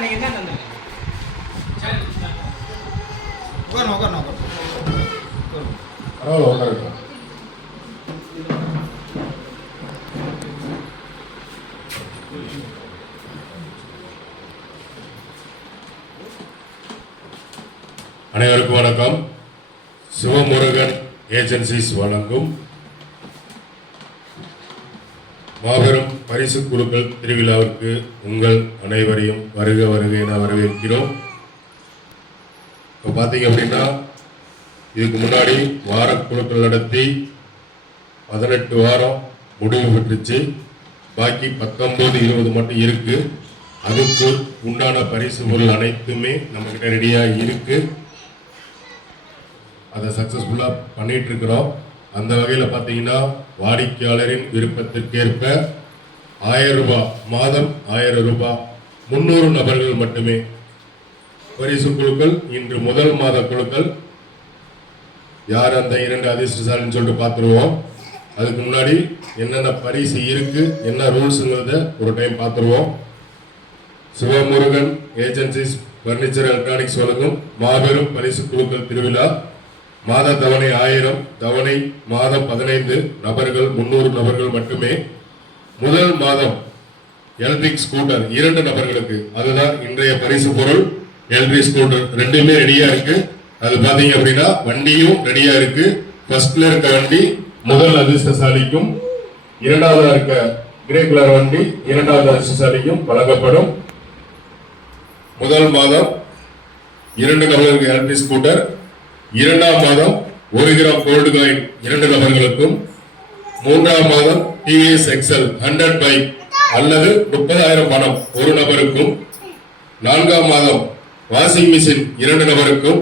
நீங்க என்ன தந்தீங்க? அனைவருக்கும் வணக்கம். சிவமுருகன் ஏஜென்சிஸ் வழங்கும் மாபெரும் பரிசு குழுக்கள் திருவிழாவிற்கு உங்கள் அனைவரையும் வருக வருக என வரவேற்கிறோம். இப்போ பார்த்தீங்க அப்படின்னா இதுக்கு முன்னாடி வார குழுக்கள் நடத்தி 18 வாரம் முடிவு பெற்றுச்சு. பாக்கி 19, 20 மட்டும் இருக்கு. அதுக்கு உண்டான பரிசு பொருள் அனைத்துமே நம்மகிட்ட ரெடியாக இருக்கு. அதை சக்சஸ்ஃபுல்லாக பண்ணிட்டு இருக்கிறோம். அந்த வகையில் பார்த்தீங்கன்னா வாடிக்கையாளரின் விருப்பத்திற்கேற்ப 1000 ரூபாய், மாதம் 1000 ரூபாய், 300 நபர்கள் மட்டுமே பரிசு குழுக்கள். இன்று முதல் மாத குழுக்கள் யார் அந்த 2 அதிர்ஷ்டசாலின்னு சொல்லிட்டு பார்த்துருவோம். அதுக்கு முன்னாடி என்னென்ன பரிசு இருக்கு, என்ன ரூல்ஸுங்கிறத ஒரு டைம் பார்த்துருவோம். சிவமுருகன் ஏஜென்சிஸ் பர்னிச்சர் எலக்ட்ரானிக்ஸ் வழங்கும் மாபெரும் பரிசு குழுக்கள் திருவிழா. மாத தவணை 1000, தவணை மாதம் 15, நபர்கள் 300 நபர்கள் மட்டுமே. முதல் மாதம் எலக்ட்ரிக் ஸ்கூட்டர் 2 நபர்களுக்கு, அதுதான் இன்றைய பரிசு பொருள். எலக்ட்ரிக் ஸ்கூட்டர் ரெண்டுமே ரெடியா இருக்கு. அது பாத்தீங்க அப்படின்னா வண்டியும் ரெடியா இருக்கு. ஃபர்ஸ்ட்ல இருக்க வண்டி முதல் அதிர்ஷ்டசாலிக்கும், இரண்டாவதா இருக்க கிரே கலர் வண்டி இரண்டாவது அதிர்ஷ்டசாலிக்கும் வழங்கப்படும். முதல் மாதம் 2 நபர்களுக்கு எலக்ட்ரிக் ஸ்கூட்டர், இரண்டாம் மாதம் 1 கிராம் கோல்டு காயின் 2 நபர்களுக்கும், மூன்றாம் மாதம் டிவிஎஸ் எக்ஸல் 100 பைக் அல்லது 30,000 பணம் 1 நபருக்கும், நான்காம் மாதம் வாஷிங் மிஷின் 2 நபருக்கும்,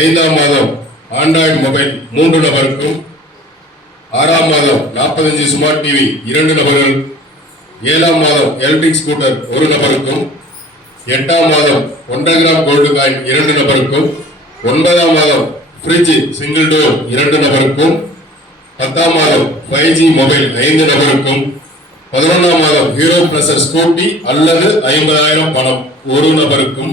ஐந்தாம் மாதம் ஆண்ட்ராய்டு மொபைல் 3 நபருக்கும், ஆறாம் மாதம் 45 ஸ்மார்ட் டிவி 2 நபர்கள், ஏழாம் மாதம் எலக்ட்ரிக் ஸ்கூட்டர் 1 நபருக்கும், எட்டாம் மாதம் 1.5 கிராம் கோல்டு காயின் 2 நபருக்கும், 9ஆம் மாதம் ஃப்ரிட்ஜ் சிங்கிள் டோர் 2 நபருக்கும், 10ஆம் மாதம் 5G மொபைல் 5 நபருக்கும், 11ஆம் மாதம் ஹீரோ பிளஸர் ஸ்கூட்டி அல்லது 50,000 பணம் 1 நபருக்கும்,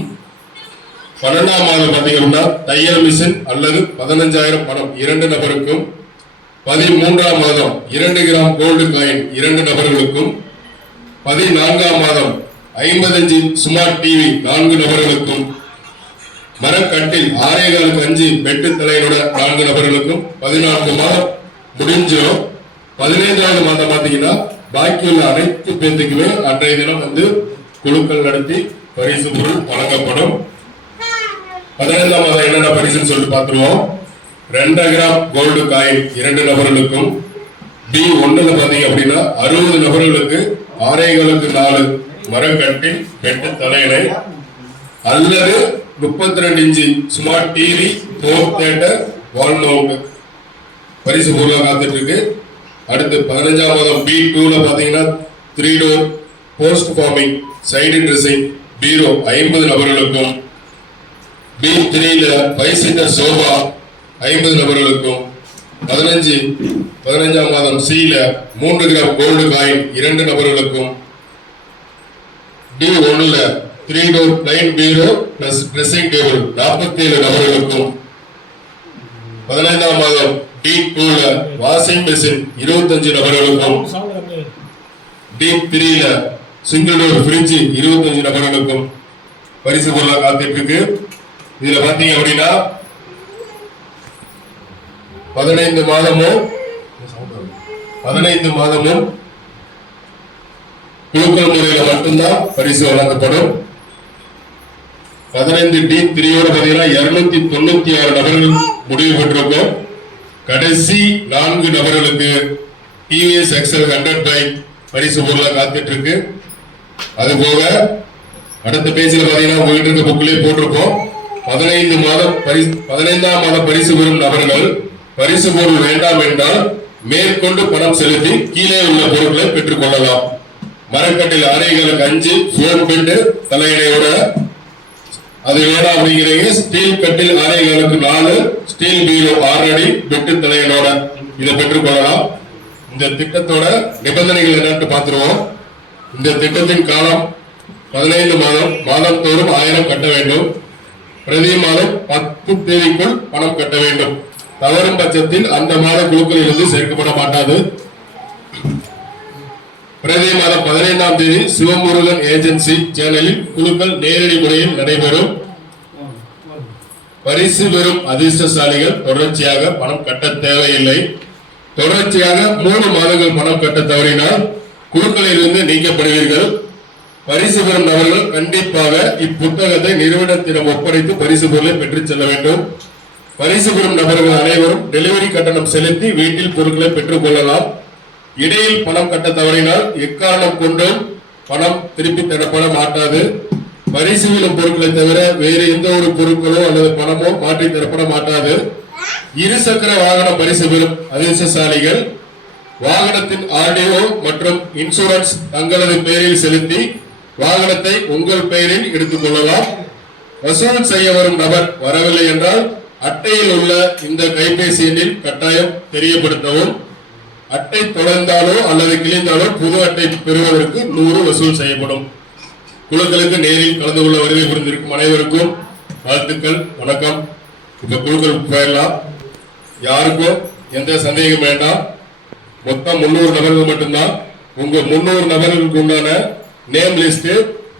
12ஆம் மாதம் பார்த்தீங்கன்னா தையல் மிஷின் அல்லது 15,000 பணம் 2 நபருக்கும், 13ஆம் மாதம் 2 கிராம் கோல்டு காயின் 2 நபர்களுக்கும், 14ஆம் மாதம் 55 ஸ்மார்ட் டிவி 4 நபர்களுக்கும், மரக்கட்டில் 6.5 பெட்டு தலையினோட 4 நபர்களுக்கும் 14 மாதம் முடிஞ்சோம். 15ஆவது மாதம் பார்த்தீங்கன்னா பாக்கியுள்ள அனைத்து பேருக்குமே அன்றைய தினம் குழுக்கள் நடத்தி பரிசு பொருள் வழங்கப்படும். 15ஆம் மாதம் என்னென்ன பரிசுன்னு சொல்லிட்டு பார்த்துருவோம். 2 கிராம் கோல்டு காயின் 2 நபர்களுக்கும், B1 பார்த்தீங்க அப்படின்னா 60 நபர்களுக்கு 6.4 மரக்கட்டில் பெட்டு தலையணை அல்லது 32 இன்ச்சு ஸ்மார்ட் டிவி 4 தியேட்டர் வால் மவுண்ட் பரிசு பொருளாக காத்துட்டு இருக்கு. அடுத்து 15ஆம் மாதம் B2ல பாத்தீங்கன்னா 3 door post forming side dressing bureau 50 நபர்களுக்கும், B3ல 5 சீட்டர் சோஃபா 50 நபர்களுக்கும், 15ஆம் மாதம் Cல 3 கிராம் கோல்டு காயின் 2 நபர்களுக்கும், D1ல 3 டோர் பிளைன் பீரோ பிளஸ் ட்ரெஸ்ஸிங் டேபிள் 47 நபர்களுக்கும், 15ஆம் மாதம் D2ல வாஷிங் மிஷின் 25 நபர்களுக்கும், D3ல சிங்கிள் டோர் ஃப்ரிட்ஜ் 25 நபர்களுக்கும் பரிசு பொருளாக காத்துட்டு இருக்கு. இதுல பாத்தீங்க அப்படின்னா 15 மாதமும் குழுக்கள் முறையில மட்டும்தான் பரிசு வழங்கப்படும். 15D3யோட பாத்தீங்கன்னா 296 நபர்கள் முடிவு பெற்றிருக்கும். கடைசி 4 நபர்களுக்கு டிவிஎஸ் எக்ஸல் 100 பைக் பரிசு பொருளாக காத்துட்டு இருக்கு. அது போக அடுத்த பேஜில் பாத்தீங்கன்னா உங்ககிட்ட இருக்க புக்கிலே போட்டிருக்கோம். 15ஆம் மாத பரிசு பெறும் நபர்கள் பரிசு பொருள் வேண்டாம் என்றால் மேற்கொண்டு பணம் செலுத்தி கீழே உள்ள பொருட்களை பெற்றுக் கொள்ளலாம். மரக்கட்டில் அறைகளுக்கு 5 ஃபோன் பெட் தலையணையோட அது வேணா அப்படிங்கிறீங்க. ஸ்டீல் கட்டில் அறைகளுக்கு 4 ஸ்டீல் பீரோ 6 அடி பெட்டு தலையனோட இதை பெற்றுக்கொள்ளலாம். இந்த திட்டத்தோட நிபந்தனைகள் என்னன்னு பார்த்துருவோம். இந்த திட்டத்தின் காலம் 15 மாதம், மாதந்தோறும் 1000 கட்ட வேண்டும். பிரதி மாதம் 10 தேதிக்குள் பணம் கட்ட வேண்டும். தவறும் பட்சத்தில் அந்த மாத குழுக்களில் இருந்து சேர்க்கப்பட மாட்டாது. பிரதி மாதம் 15ஆம் தேதி சிவமுருகன் ஏஜென்சி சேனலில் குழுக்கள் நேரடி முறையில் நடைபெறும். பரிசு பெறும் அதிர்ஷ்டசாலிகள் தொடர்ச்சியாக பணம் கட்ட தேவையில்லை. தொடர்ச்சியாக 3 மாதங்கள் பணம் கட்ட தவறினால் குழுக்களில் இருந்து நீக்கப்படுவீர்கள். பரிசு பெறும் நபர்கள் கண்டிப்பாக இப்புத்தகத்தை நிறுவனத்திடம் ஒப்படைத்து பரிசு பொருளை பெற்றுச் செல்ல வேண்டும். பரிசு பெறும் நபர்கள் அனைவரும் டெலிவரி கட்டணம் செலுத்தி வீட்டில் பொருட்களை பெற்றுக் கொள்ளலாம். இடையில் பணம் கட்ட தவறினால் எக்காரணம் கொண்டும் பணம் திருப்பி தரப்பட மாட்டாது. பரிசு பெறும் பொருட்களை தவிர வேறு எந்த ஒரு பொருட்களோ அல்லது பணமோ மாற்றி தரப்பட மாட்டாது. இருசக்கர வாகன பரிசு பெறும் அதிர்ஷ்டசாலிகள் வாகனத்தின் ஆர்டிஓ மற்றும் இன்சூரன்ஸ் தங்களது பெயரில் செலுத்தி வாகனத்தை உங்கள் பெயரில் எடுத்துக் கொள்ளலாம். வசூல் செய்ய வரும் நபர் வரவில்லை என்றால் அட்டையில் உள்ள இந்த கைபேசி எண்ணில் கட்டாயம் தெரியப்படுத்தவும். அட்டை தொடர்ந்தாலோ அல்லது கிழிந்தாலோ புது அட்டை பெறுவதற்கு 100 வசூல் செய்யப்படும். குழுக்களுக்கு நேரில் கலந்து கொள்ள வருகை புரிந்திருக்கும் அனைவருக்கும் வாழ்த்துக்கள், வணக்கம். இப்ப குழுக்களுக்கு போயிடலாம். யாருக்கும் எந்த சந்தேகம் வேண்டாம். மொத்தம் 300 நபர்கள் மட்டும்தான். உங்க 300 நபர்களுக்கு உண்டான நேம் லிஸ்ட்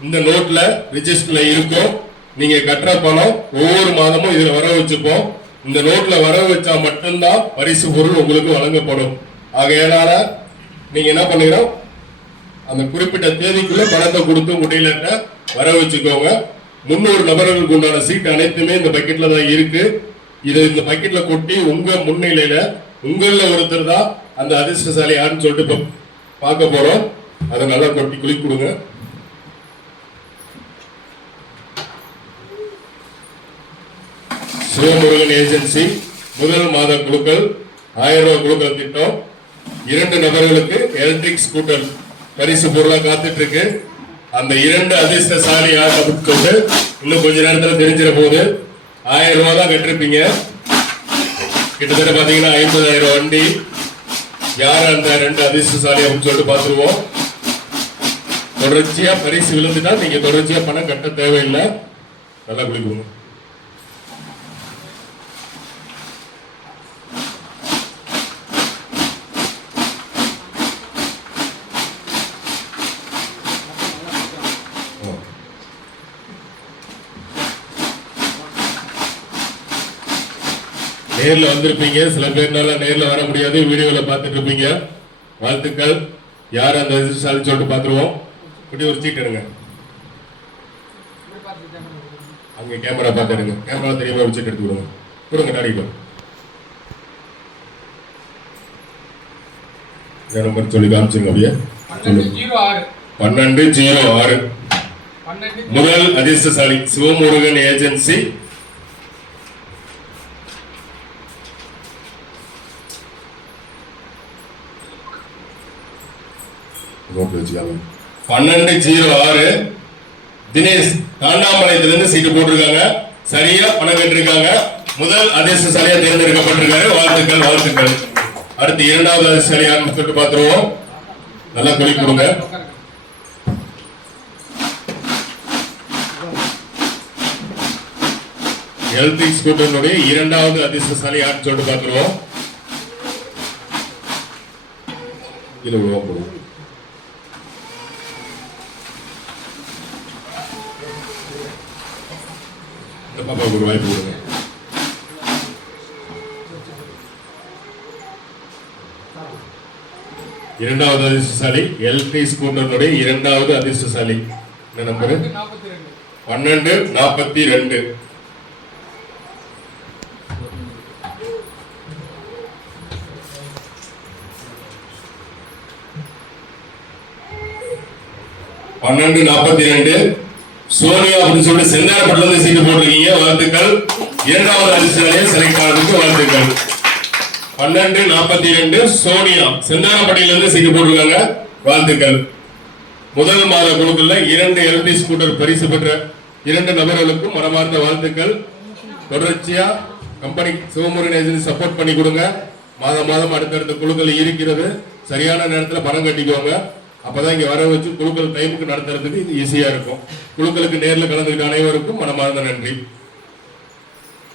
இந்த நோட்ல ரிஜிஸ்டர்ல இருக்கும். நீங்க கட்டுற பணம் ஒவ்வொரு மாதமும் இதுல வர வச்சுப்போம். இந்த நோட்ல வர வச்சா மட்டும்தான் பரிசு பொருள் உங்களுக்கு வழங்கப்படும். ஆகையால நீங்க என்ன பண்ணுகிறோம், அந்த குறிப்பிட்ட தேதிக்குள்ள பணத்தை கொடுத்து முடியலட்ட வர வச்சுக்கோங்க. 300 நபர்களுக்கு உண்டான சீட் அனைத்துமே இந்த பக்கெட்ல தான் இருக்கு. இதை இந்த பக்கெட்ல கொட்டி உங்க முன்னிலையில உங்கள ஒருத்தர் தான் அந்த அதிர்ஷ்டசாலி யாருன்னு சொல்லிட்டு பார்க்க போறோம். அதை நல்லா கொட்டி குளி கொடுங்க. சிவமுருகன் ஏஜென்சி முதல் மாத குழுக்கள் 1000 ரூபாய் குழுக்கள் திட்டம். 2 நபர்களுக்கு எலக்ட்ரிக் ஸ்கூட்டர் பரிசு பொருளா காத்துட்டு இருக்கு. அந்த 2 அதிர்ஷ்டசாலி யார் அப்படின்னு இன்னும் கொஞ்ச நேரத்தில் தெரிஞ்சிட போது. 1000 ரூபாய் தான் கட்டிருப்பீங்க. கிட்டத்தட்ட பாத்தீங்கன்னா 50,000 வண்டி. யார் அந்த 2 அதிர்ஷ்டசாலி அப்படின்னு சொல்லிட்டு பார்த்துருவோம். தொடர்ச்சியா பரிசு விழுந்துட்டா நீங்க தொடர்ச்சியா பணம் கட்ட தேவையில்லை. நல்லா குளிக்கணும். நேர்ல வந்திருப்பீங்க. சில பேர்னால நேர்ல வர முடியாது, வீடியோல பார்த்துட்டு இருப்பீங்க. வாழ்த்துக்கள். யார் அந்த அதிர்ஷ்டசாலி சொல்லிட்டு பார்த்துருவோம். இப்படி ஒரு சீட் எடுங்க. அங்க கேமரா பார்த்து எடுங்க. கேமரா தெரியாம ஒரு சீட் எடுத்து கொடுங்க. கொடுங்க டாடிக்கும். நம்பர் சொல்லி காமிச்சுங்க. அப்படியே 1206 முதல் அதிர்ஷ்டசாலி சிவமுருகன் ஏஜென்சி. வச்சுக்காங்க. 1206 தினேஷ் தாண்டாம்பாளையத்திலிருந்து சீட்டு போட்டிருக்காங்க. சரியா பணம் கட்டிருக்காங்க. முதல் அதிர்ஷ்டசாலியா தேர்ந்தெடுக்கப்பட்டிருக்காரு. வாழ்த்துக்கள், வாழ்த்துக்கள். அடுத்து 2வது அதிர்ஷ்டசாலியா சொல்லிட்டு பார்த்துருவோம். நல்லா குளி கொடுங்க. எலக்ட்ரிக் ஸ்கூட்டருடைய 2வது அதிர்ஷ்டசாலி யாருன்னு சொல்லிட்டு பார்த்துருவோம். இதுல விழுவா போடுவோம். பாப்பாவுக்கு ஒரு வாய்ப்பு கொடுங்க. இரண்டாவது அதிர்ஷ்டசாலி எலக்ட்ரிக் ஸ்கூட்டருடைய 2வது அதிர்ஷ்டசாலி. இந்த நம்பர் 1242. சோனியா அப்படின்னு சொல்லிட்டு செந்தாரப்பட்டில இருந்து சீட்டு போட்டிருக்கீங்க. வாழ்த்துக்கள். 2வது அதிர்ஷ்டசாலியை செலக்ட் ஆனதுக்கு வாழ்த்துக்கள். 1242 சோனியா செந்தாரப்பட்டில இருந்து சீட்டு போட்டிருக்காங்க. வாழ்த்துக்கள். முதல் மாத குழுக்கள்ல 2 எலக்ட்ரிக் ஸ்கூட்டர் பரிசு பெற்ற 2 நபர்களுக்கும் மனமார்ந்த வாழ்த்துக்கள். தொடர்ச்சியா கம்பெனி சிவமுருகன் ஏஜென்சி சப்போர்ட் பண்ணி கொடுங்க. மாதம் மாதம் அடுத்தடுத்த குழுக்கள் இருக்கிறது. சரியான நேரத்தில் பணம் கட்டிக்கோங்க. அப்பதான் இங்க வர வச்சு குழுக்கள் டைமுக்கு நடத்துறதுக்கு இது ஈஸியா இருக்கும். குழுக்களுக்கு நேரில் கலந்துக்கிட்ட அனைவருக்கும் மனமார்ந்த நன்றி.